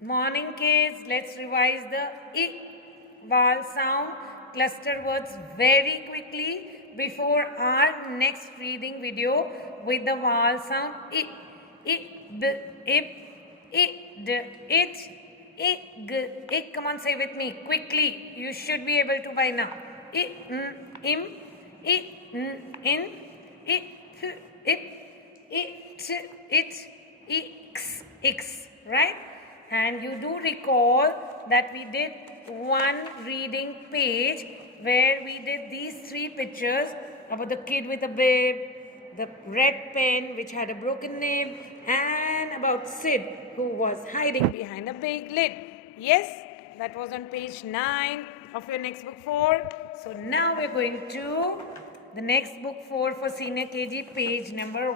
Morning kids, let's revise the I vowel sound cluster words very quickly before our next reading video with the vowel sound I, b, ip, I, d, it, I, g, ik. Come on, say with me quickly. You should be able to by now. I, im, I, in, I, ip, it, x, right? And you do recall that we did one reading page where we did these three pictures about the kid with a bib, the red pen which had a broken nib, and about Sid who was hiding behind a big lid. Yes, that was on page 9 of your next book 4. So now we're going to the next book 4 for senior KG, page number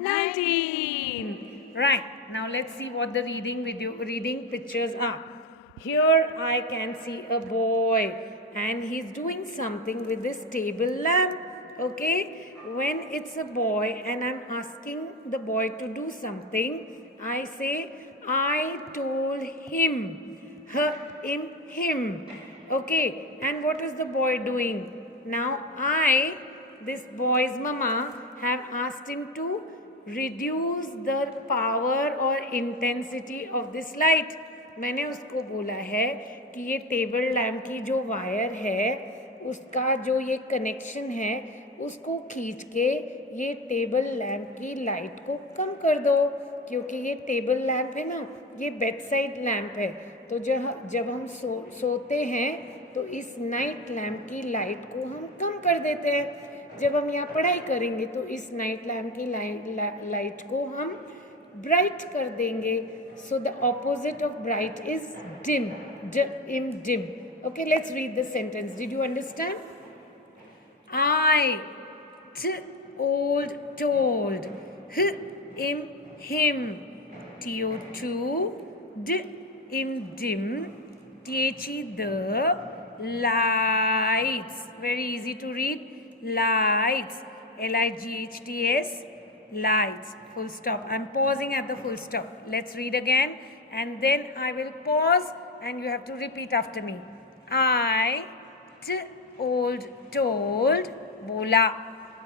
19. Right, now let's see what the reading pictures are. Here I can see a boy and he's doing something with this table lamp. Okay, when it's a boy and I'm asking the boy to do something, I say, I told him, him. Okay, and what is the boy doing? Now this boy's mama, have asked him to reduce the power or intensity of this light. मैंने उसको बोला है कि ये table lamp की जो wire है उसका जो ये कनेक्शन है उसको खींच के ये टेबल लैम्प की लाइट को कम कर दो, क्योंकि ये टेबल लैम्प है ना, ये बेड साइड लैम्प है। तो जब हम सोते हैं तो इस नाइट लैम्प की लाइट को हम कम कर देते हैं। जब हम यहाँ पढ़ाई करेंगे तो इस नाइट लैम्प की लाइट को हम ब्राइट कर देंगे। So the opposite of bright is dim, dim. Okay, let's read the sentence. Did you understand? I old told, him, dim, the lights. Very easy to read. Lights, lights, lights, full stop. I'm pausing at the full stop. Let's read again and then I will pause and you have to repeat after me. I old told, bola,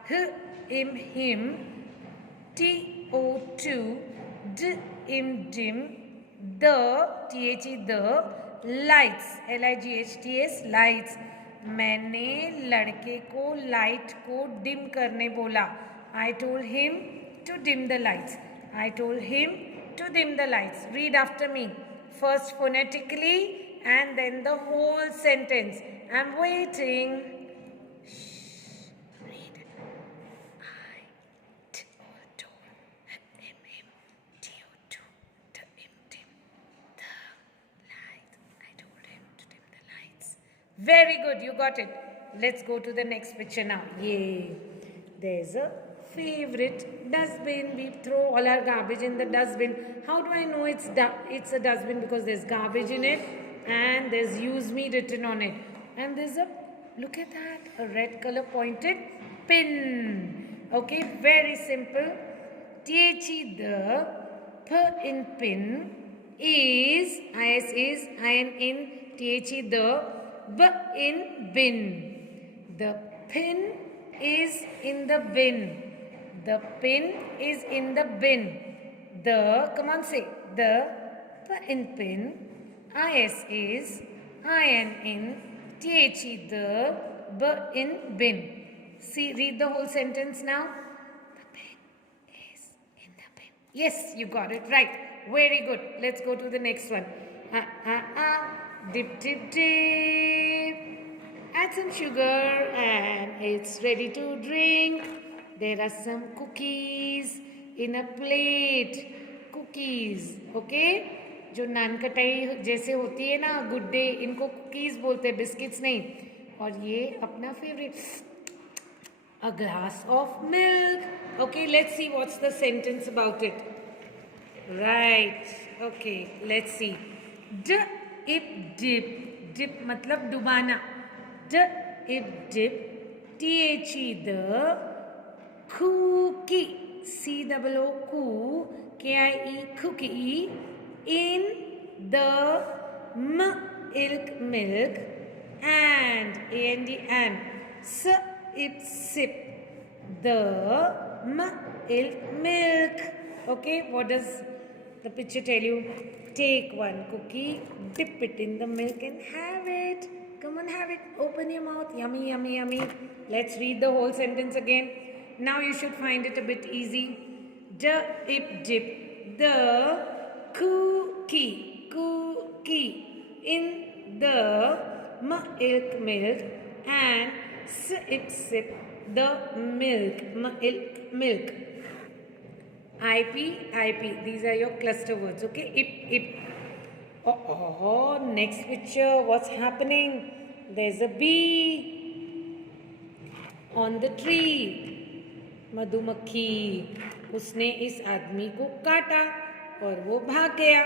him, dim, the lights, lights. मैंने लड़के को light को dim करने बोला। I told him to dim the lights. I told him to dim the lights. Read after me. First phonetically and then the whole sentence. I'm waiting. Shh. Read. I told him, dim the lights. I told him to dim the lights. Very good, you got it. Let's go to the next picture now. Yay. There's a favorite dustbin. We throw all our garbage in the dustbin. How do I know it's a dustbin? Because there's garbage in it and there's use me written on it. And there's look at that, a red color pointed pin. Okay, very simple. The P in pin is, is, in, the B in bin. The pin is in the bin. The pin is in the bin. The, come on say, the P in pin, is, in, the B in bin. See, read the whole sentence now. The pin is in the bin. Yes, you got it right. Very good. Let's go to the next one. Dip, add some sugar and it's ready to drink. There are some cookies in a plate. Cookies, okay? जो नानकटाई जैसे होती है ना, good day, इनको cookies बोलते हैं, biscuits नहीं। और ये अपना favourite, a glass of milk. Okay, let's see what's the sentence about it. Right, okay, let's see. Dip मतलब डुबाना। dip, the cookie, C-O-O-Q, K-I-E, cookie, in the milk, milk, and, A-N-D, and, sip, sip, the milk. Okay, what does the picture tell you? Take one cookie, dip it in the milk and have it. Come on, have it. Open your mouth. Yummy, yummy, yummy. Let's read the whole sentence again. Now you should find it a bit easy. Dip, dip, the cookie, in the milk, milk, and sip, sip, the milk. IP. These are your cluster words. Okay. Ip. Oh, next picture. What's happening? There's a bee on the tree. मधुमक्खी, उसने इस आदमी को काटा और वो भाग गया.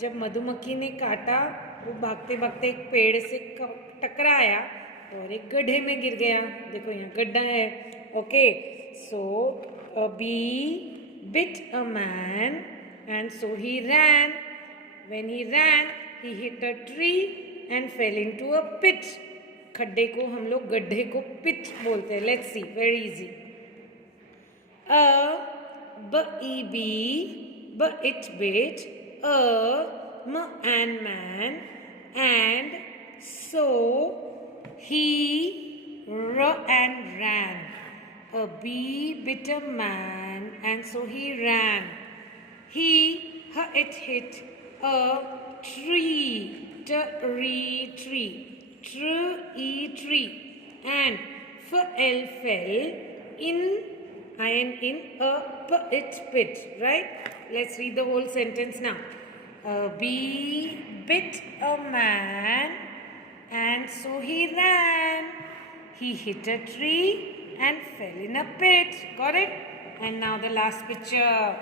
जब मधुमक्खी ने काटा, वो भागते भागते एक पेड़ से टकराया और एक गड्ढे में गिर गया. देखो यहाँ गड्ढा है. Okay, so a bee bit a man and so he ran. When he ran, he hit a tree and fell into a pit. खड्डे को हम लोग गड्ढे को पिट बोलते हैं. Let's see, very easy. A B it bit a and man, and so he and ran. A bee bit a man and so he ran. It hit a tree. Tree, and fell in a pit, right? Let's read the whole sentence now. A bee bit a man and so he ran. He hit a tree and fell in a pit. Got it? And now the last picture.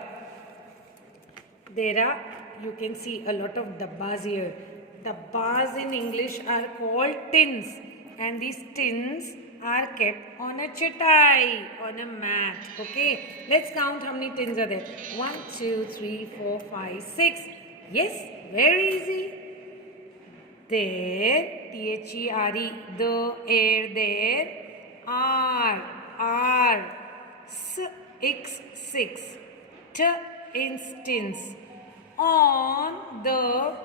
You can see a lot of dabbas here. Dabbas in English are called tins, and these tins are kept on a chatai, on a mat. Okay, let's count how many tins are there. 1, 2, 3, 4, 5, 6. Yes, very easy. There, T-H-E-R-E, the air there. R, 6, T instance. On the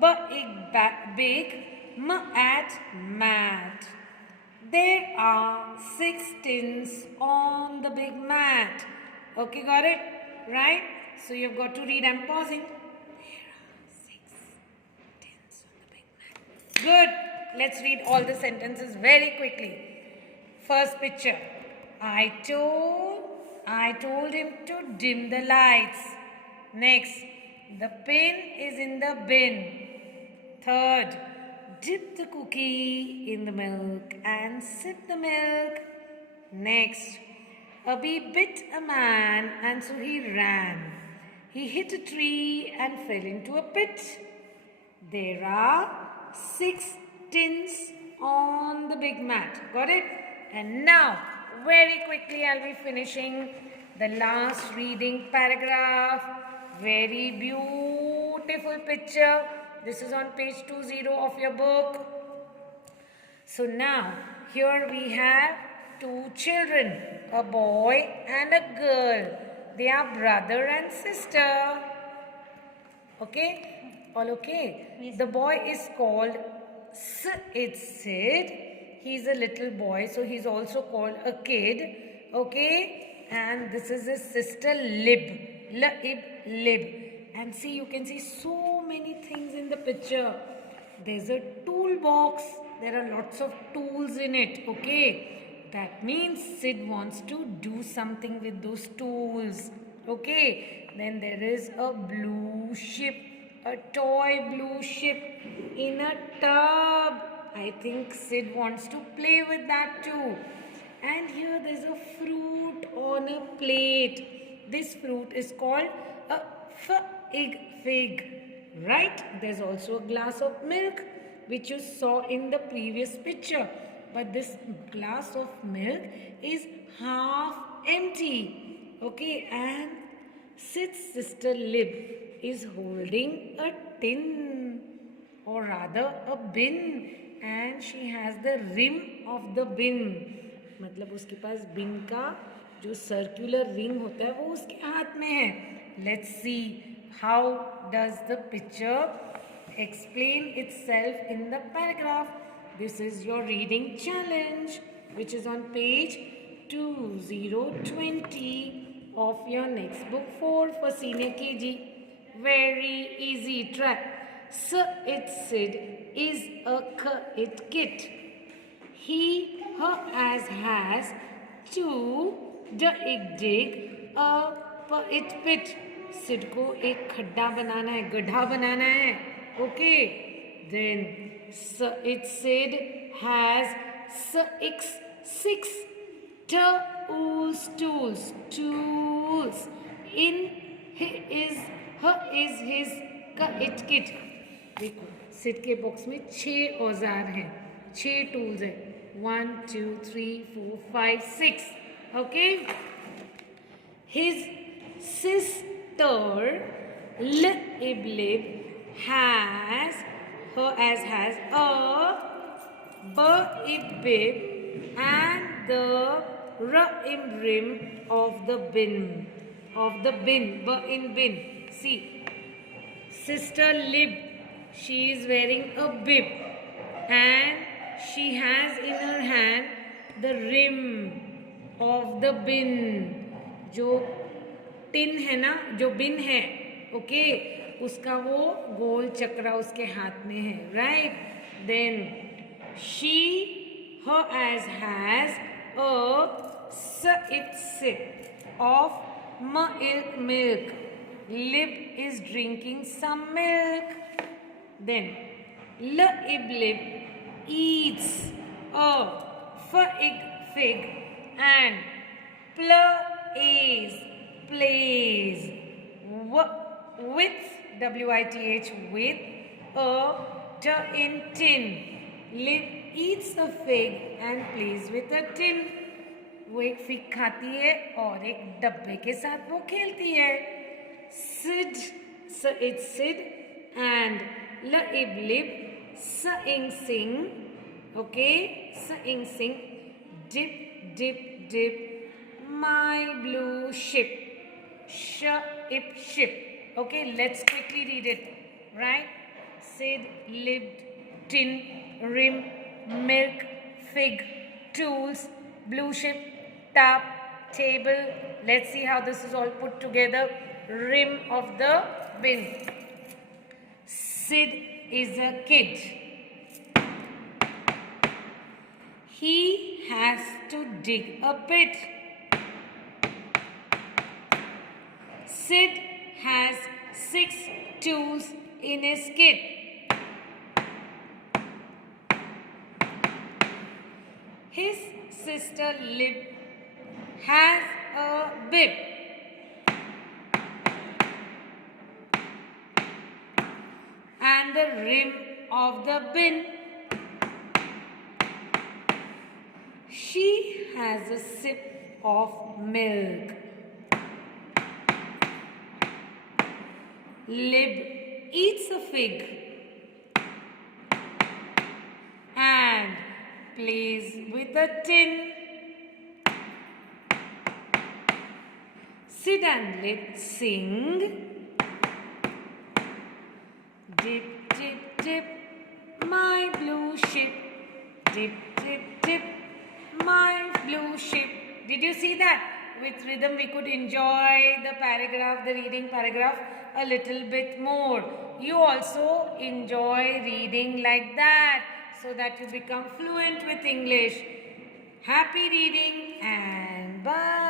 big mat. There are 6 tins on the big mat. Okay, got it? Right? So you've got to read. I'm pausing. There are 6 tins on the big mat. Good. Let's read all the sentences very quickly. First picture. I told him to dim the lights. Next. The pin is in the bin. Third, dip the cookie in the milk and sip the milk. Next, a bee bit a man and so he ran. He hit a tree and fell into a pit. There are 6 tins on the big mat. Got it? And now, very quickly I'll be finishing the last reading paragraph. Very beautiful picture. This is on page 20 of your book. So now, here we have 2 children, a boy and a girl. They are brother and sister. Okay? All okay? Yes. The boy is called Sid. He's a little boy, so he's also called a kid. Okay? And this is his sister Lib. Lib. And see, you can see so many things in the picture. There's a toolbox. There are lots of tools in it. Okay? That means Sid wants to do something with those tools. Okay? Then there is a blue ship. A toy blue ship in a tub. I think Sid wants to play with that too. And here there's a fruit on a plate. This fruit is called a fig. Right? There's also a glass of milk which you saw in the previous picture. But this glass of milk is half empty. Okay? And Sid's sister Lib is holding a tin, or rather a bin, and she has the rim of the bin. मतलब उसके पास बिन का जो circular ring होता है वो उसके हाथ में है. Let's see how does the picture explain itself in the paragraph. This is your reading challenge, which is on page 2020 of your next book 4 for senior KG. Very easy. Try. It Sid is a it kit. He her as has to dig a it pit. Sid को एक खड्डा बनाना है, गड्ढा बनाना है. Okay, then it said has six tools in is his it kit. देखो सिड के box में 6 औजार हैं, 6 टूल्स हैं. 1 2 3 4 5 6. Okay, his sister Lib has a bib and the rim of the bin bin. See, sister Lib, she is wearing a bib and she has in her hand the rim of the bin. जो tin है ना, जो बिन है, okay, उसका वो गोल चक्रा उसके हाथ में है. Right. Then she her as has a sip of milk. Lib is drinking some milk. Then Lib eats a fig and plays with with a tin. Lib eats a fig and plays with a tin. वो एक fig खाती है और एक डब्बे के साथ वो खेलती है. Sid and Lib sing. Okay, sing. Dip my blue ship. Ship. Okay, let's quickly read it. Right? Sid, Lib, tin, rim, milk, fig, tools, blue ship, tap, table. Let's see how this is all put together. Rim of the bin. Sid is a kid. He has to dig a pit. Sid has 6 tools in his kit. His sister Lib has a bib and the rim of the bin. She has a sip of milk. Lib eats a fig and plays with a tin. Sid and Lib sing. Dip, my blue ship. Dip, my blue ship. Did you see that? With rhythm we could enjoy the reading paragraph a little bit more. You also enjoy reading like that so that you become fluent with English. Happy reading and bye.